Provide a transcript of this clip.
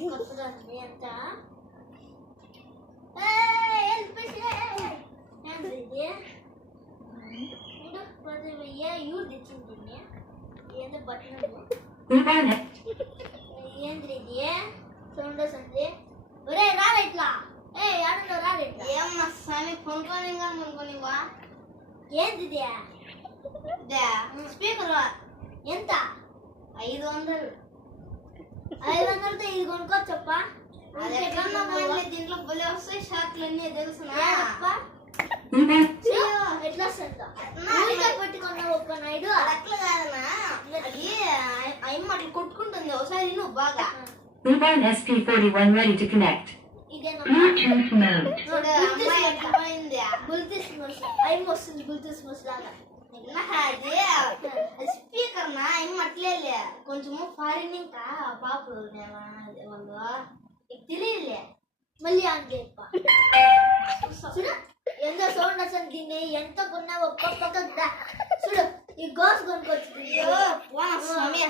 కొత్తదండి అంత ఇవ్వు తెచ్చింది ఏందో బట్టలు ఏంద్రీ ఇది సౌండ్ వస్తుంది ఒరే రారా ఇట్లా ఏడుండో రారా ఇట్లా ఏమన్నా స్వామి కొనుక్కోనివా ఏంది స్పీకర్ ఎంత 500 500తో ఇది కొనుక్కోవచ్చప్పా అది ఎట్లన్నా దీంట్లో బలి వస్తాయి షార్ట్లు అన్నీ తెలుసునా ఎట్లా వస్తుందో పెట్టుకున్నావు ఒక్క నాయుడు అట్లా కాదన్నా అది అమ్మ అట్లా కొట్టుకుంటుంది ఒకసారి నువ్వు బాగా Uban SP41 ready to connect. Bluetooth mode. అమ్మాయి ఎట్లా పోయింది అమ్మ వస్తుంది బ్లూటూత్ మోస్ లాగా అది స్పీకర్ నా అమ్మ అట్లే కొంచెము ఫారిన్ ఇంకా పాపలు వాళ్ళు తెలియలే మళ్ళీ అంతే చూడు ఎంత సౌండ్ వస్తుంది దీన్ని ఎంత కొన్నావు ఒక్కొక్క చూడు ఈ గోస్ కొనుక్కొచ్చు స్వామి